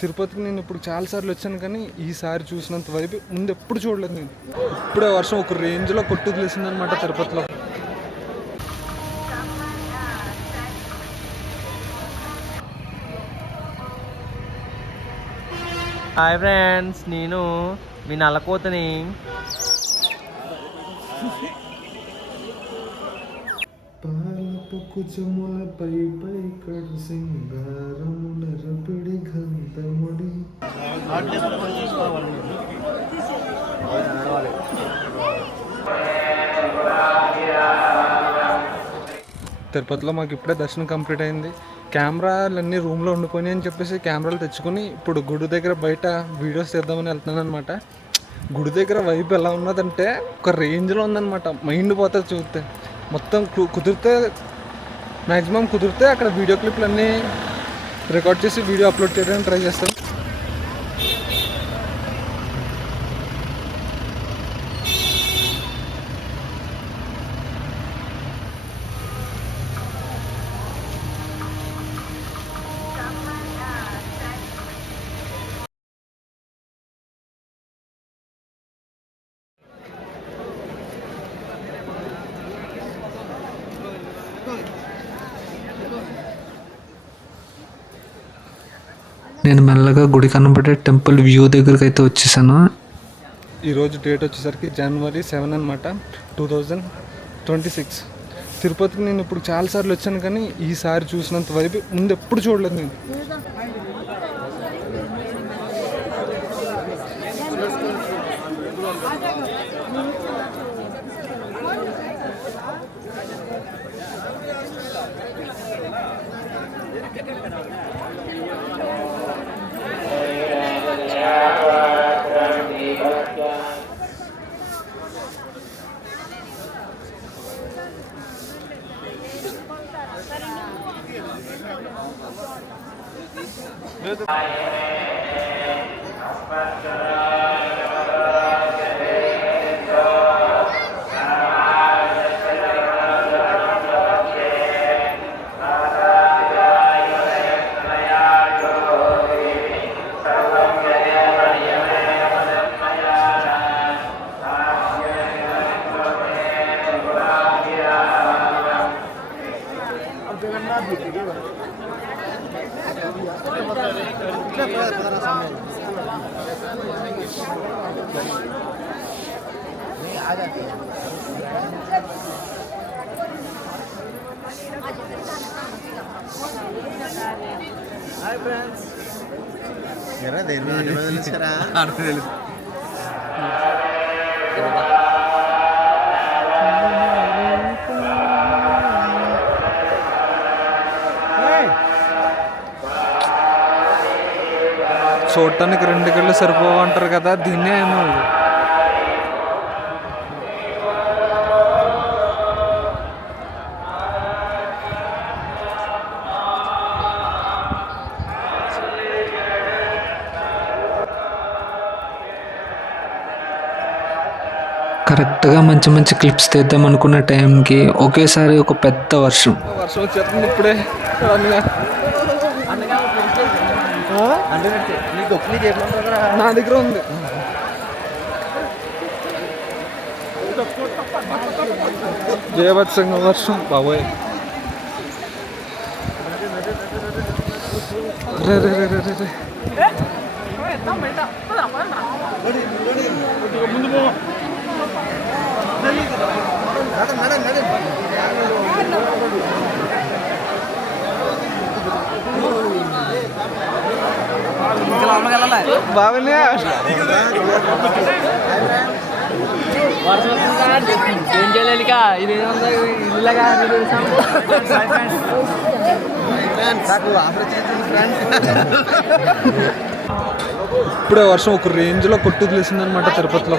తిరుపతికి నేను ఇప్పుడు చాలాసార్లు వచ్చాను, కానీ ఈసారి చూసినంత వైపు ముందు ఎప్పుడు చూడలేదు. నేను ఇప్పుడే వర్షం ఒక రేంజ్లో కొట్టుదిలేసిందనమాట తిరుపతిలో. హాయ్ ఫ్రెండ్స్, నేను మీ నల్లకోతని. తిరుపతిలో మాకు ఇప్పుడే దర్శనం కంప్లీట్ అయింది. కెమెరాలు అన్నీ రూమ్లో ఉండిపోయినాయి అని చెప్పేసి కెమెరాలు తెచ్చుకొని ఇప్పుడు గుడి దగ్గర బయట వీడియోస్ తీద్దామని వెళ్తున్నాను అనమాట. గుడి దగ్గర వైపు ఎలా ఉన్నదంటే ఒక రేంజ్లో ఉందన్నమాట. మైండ్ పోతుంది చూస్తే. మొత్తం కుదిరితే మ్యాక్సిమం కుదిరితే అక్కడ వీడియో క్లిప్లు అన్నీ రికార్డ్ చేసి వీడియో అప్లోడ్ చేయడానికి ట్రై చేస్తాను. నేను మెల్లగా గుడి కనబడే టెంపుల్ వ్యూ దగ్గరికి అయితే వచ్చేసాను. ఈరోజు డేట్ వచ్చేసరికి January 7 అనమాట, 2026. తిరుపతికి నేను ఇప్పుడు చాలాసార్లు వచ్చాను, కానీ ఈసారి చూసినంత వైపు ముందు ఎప్పుడు చూడలేదు. నేను హాయ్ ఫ్రెండ్స్, చూడటానికి 2 కళ్ళు సరిపోవంటారు కదా, దీన్నే ఏమో. కరెక్ట్గా మంచి మంచి క్లిప్స్ తీద్దాం అనుకున్న టైంకి ఒకేసారి ఒక పెద్ద వర్షం వచ్చేస్తుంది ఇప్పుడే. నా దగ్గర ఉంది. జయవత్సంగా వర్షం బాబోయ్. రే రే రే రే రే బాగానే ఏం చేయలేదు ఇది ఇల్లుగా ఇప్పుడే వర్షం ఒక రేంజ్లో కొట్టుదిలేసిందనమాట తిరుపతిలో.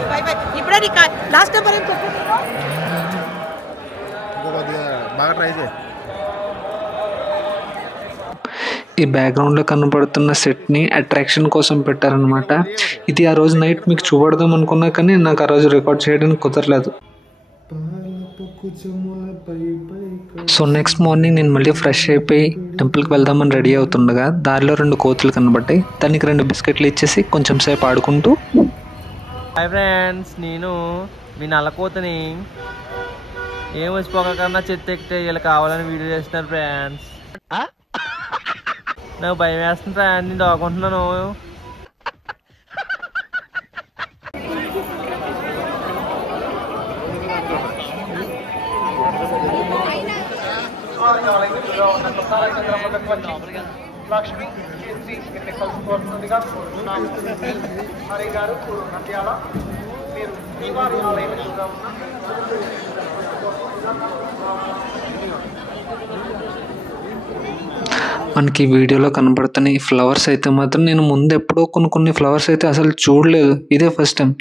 బాగా ట్రై చేయి. ఈ బ్యాక్గ్రౌండ్లో కనబడుతున్న సెట్ని అట్రాక్షన్ కోసం పెట్టారనమాట. ఇది ఆ రోజు నైట్ మీకు చూపడదాం అనుకున్నా, కానీ నాకు ఆ రోజు రికార్డ్ చేయడానికి కుదరలేదు. సో నెక్స్ట్ మార్నింగ్ నేను మళ్ళీ ఫ్రెష్ అయిపోయి టెంపుల్కి వెళ్దామని రెడీ అవుతుండగా దారిలో 2 కోతులు కనబడ్డాయి. దానికి 2 బిస్కెట్లు ఇచ్చేసి కొంచెం సేపు ఆడుకుంటూ హాయ్ ఫ్రెండ్స్, నేను మీ నల్లకోతని. ఏం వచ్చిపోకన్నా చెత్త ఎక్కితే వీళ్ళు కావాలని వీడియో చేస్తున్నారు ఫ్రెండ్స్. నాకు భయం వేస్తుంది ఫ్రెండ్, నేను దాక్కుంటున్నాను. మనకి వీడియోలో కనబడుతున్న ఈ ఫ్లవర్స్ అయితే మాత్రం నేను ముందు ఎప్పుడో కొన్ని ఫ్లవర్స్ అయితే అసలు చూడలేదు. ఇదే ఫస్ట్ టైం.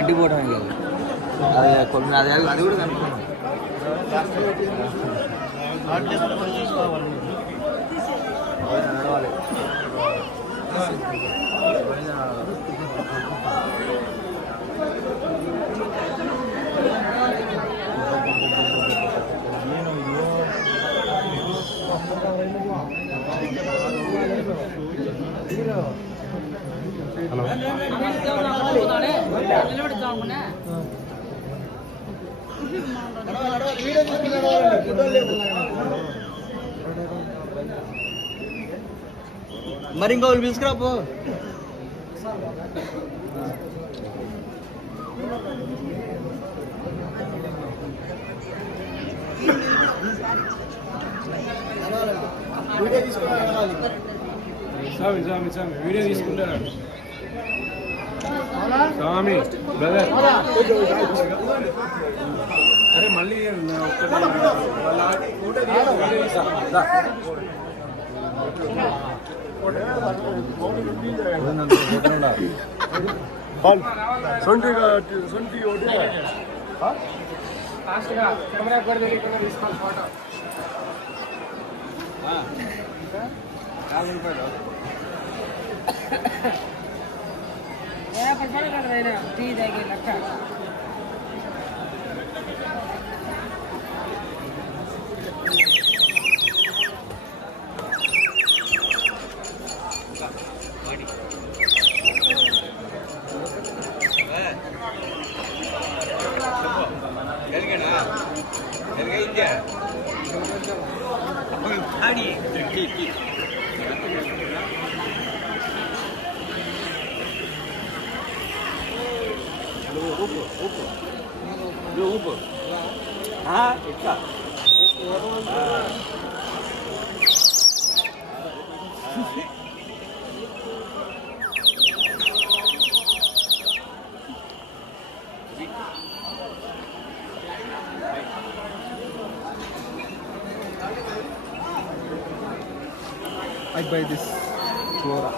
ఇంటికి పోవడం అది కూడా కనుక్కున్నాను. మరి ఇంకో పిలుచుకురాపో. వీడియో తీసుకుంటారా స్వామి బ్రదర్? అరే మళ్ళీ I buy this flora.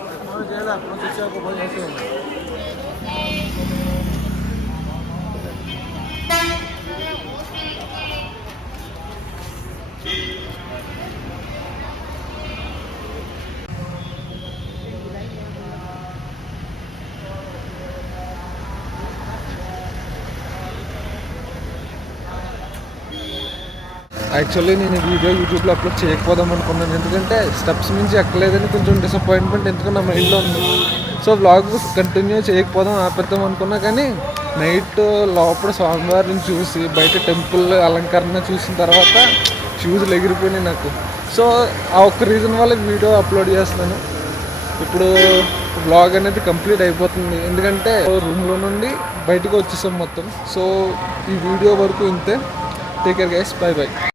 Actually నేను ఈ వీడియో యూట్యూబ్లో అప్లోడ్ చేయకపోదాం అనుకున్నాను, ఎందుకంటే స్టెప్స్ మించి ఎక్కలేదని కొంచెం డిసప్పాయింట్మెంట్ ఎందుకంటే నా మైండ్లో ఉంది. సో వ్లాగ్ కంటిన్యూ చేయకపోదాం ఆపేద్దాం అనుకున్నా, కానీ నైట్ లోపల స్వామివారిని చూసి బయట టెంపుల్ అలంకరణ చూసిన తర్వాత షూస్లు ఎగిరిపోయినాయి నాకు. సో ఆ ఒక్క రీజన్ వల్ల వీడియో అప్లోడ్ చేస్తున్నాను. ఇప్పుడు వ్లాగ్ అనేది కంప్లీట్ అయిపోతుంది, ఎందుకంటే రూమ్లో నుండి బయటకు వచ్చేసాం మొత్తం. సో ఈ వీడియో వరకు ఇంతే. Take care guys, by by.